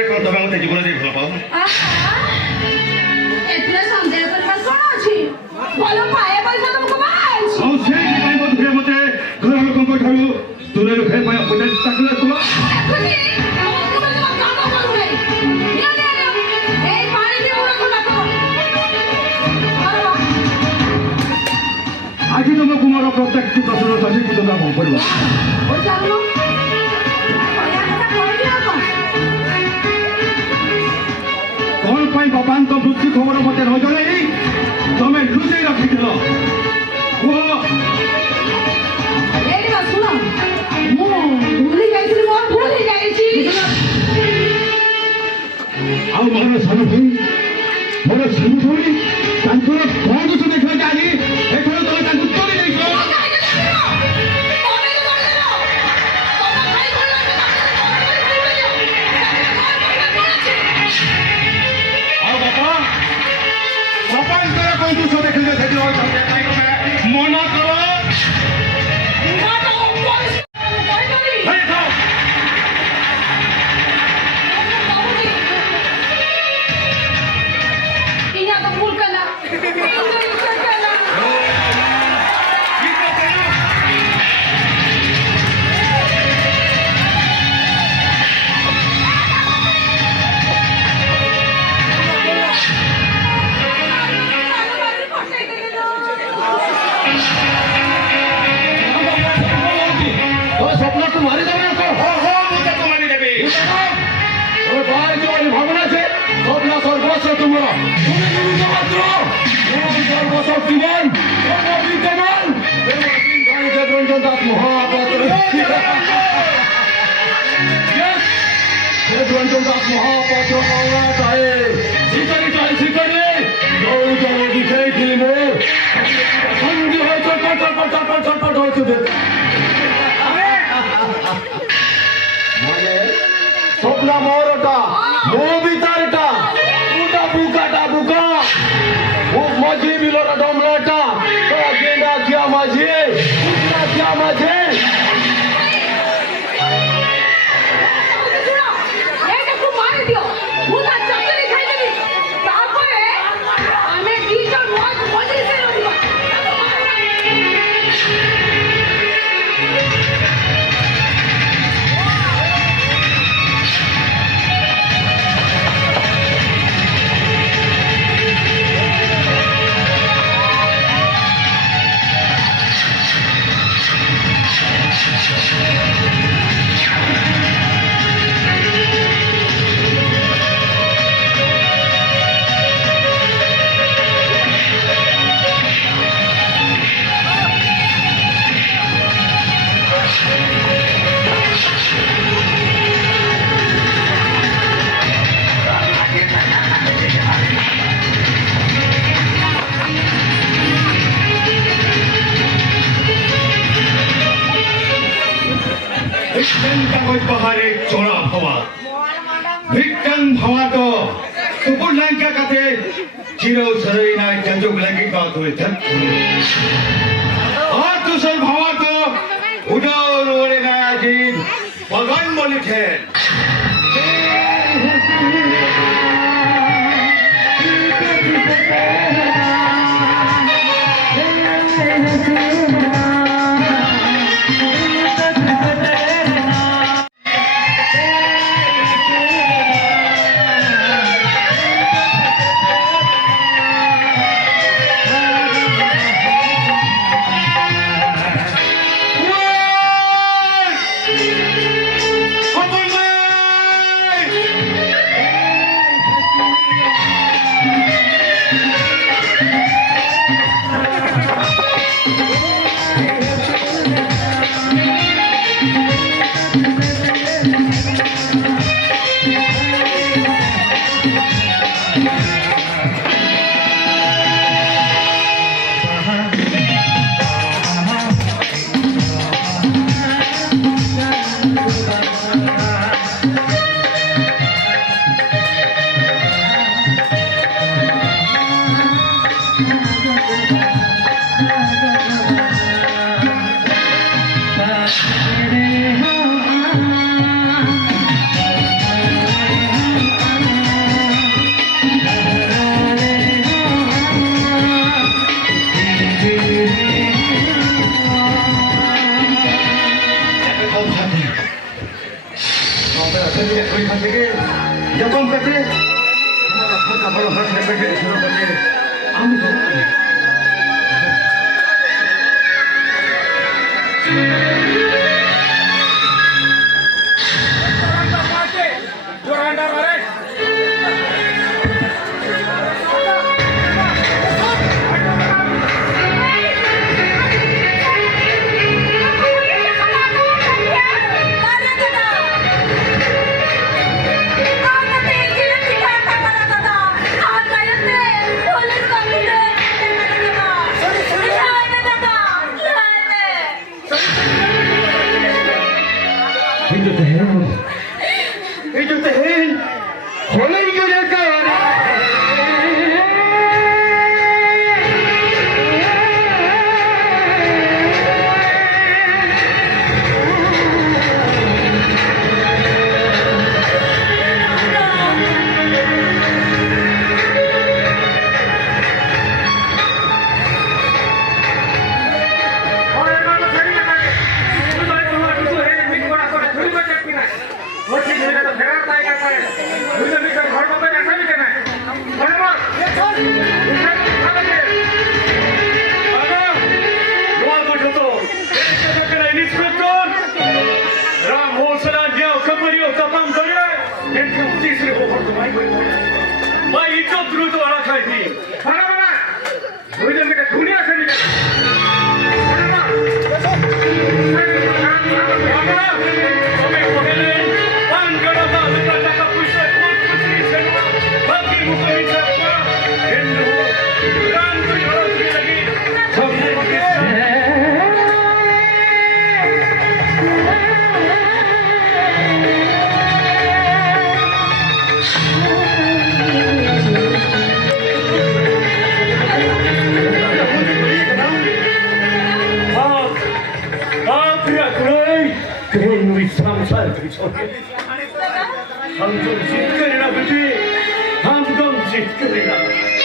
ପରେ କ'ଣ ତମେ ମୋତେ ଜୀବନରେ ଭଲ ପାଉ? ଏଥିରେ ସନ୍ଦେହ କରିବା କ'ଣ ଅଛି? ଭଲ ପାଏ ପଇସା ତମକୁ ବାହାରିଛି। ଆଉ ସେଇଥିପାଇଁ ବୋଧହୁଏ ମୋତେ ଘର ଲୋକଙ୍କ ଠାରୁ ଦୂରରେ ରଖିବା ପାଇଁ ଅପେକ୍ଷା ଚାକିରି ତୁଲ। ଆଜି ତୁମକୁ ମୋର ପ୍ରତ୍ୟେକଟି ପ୍ରଶ୍ନର ସଠିକ୍ ଉତ୍ତର ଦେବାକୁ ପଡ଼ିବ। କ'ଣ ପାଇଁ ବାପାଙ୍କ ମୃତ୍ୟୁ ଖବର ମୋତେ ନ ଜଣାଇ ତମେ ଲୁଚେଇ ରଖିଥିଲ? କୁହ। ମୁଁ ଭୁଲି ଯାଇଥିଲି, ମୋର ଭୁଲ ହେଇଯାଇଛି। ଆଉ ମୋର ସାନ ଭାଇ ମୋର ସାନ ଭଉଣୀ ତାଙ୍କର କ'ଣ ଦୋଷ ଦେଖିଲ ଯେ ଆଜି ଏଥର ତମେ ତାଙ୍କୁ ତୋଳି ଦେଇଛ? ଆଉ ବାପାଙ୍କର କ'ଣ ଦୋଷ ଦେଖିଲେ ସେଦିନ ମନା କର। ভাবনা আছে স্বপ্ন সর্বস্ব তোমার সর্বশক্তিমান সর্ববিদ্যমান রঞ্জন দাস মহাপাত্র রঞ্জন দাস মহাপাত্র শিকারি চাই শিকারি গৌতম বিষয় ফিল্ম সন্ধি হয়ে ছটপট ছটপট ছটপট ছটপট হয়েছে। মানে স্বপ্ন মোরটা মোবিতারটা তুটা বুকাটা বুকা বুক মজি বিলরা ডমরাটা তোরা গেন্দা কিয়া মাঝে কুতরা কিয়া মাঝে পাহাড়ে চড়া ভাবা ভিক্টান ভাবা তো তুপুর লাঙ্কা কাতে চিরো সরই না জঞ্জুক লাগি বাত হয়ে থাক আর তো সর ভাবা তো উডার ওরে না আজি ভগবান বলিছেন কাছে তোমার কথা বলো ভাষায় পেটে শুরু করলে আমি তোমাকে हम तो जिद करेगा बेटी हम तो जिद करेगा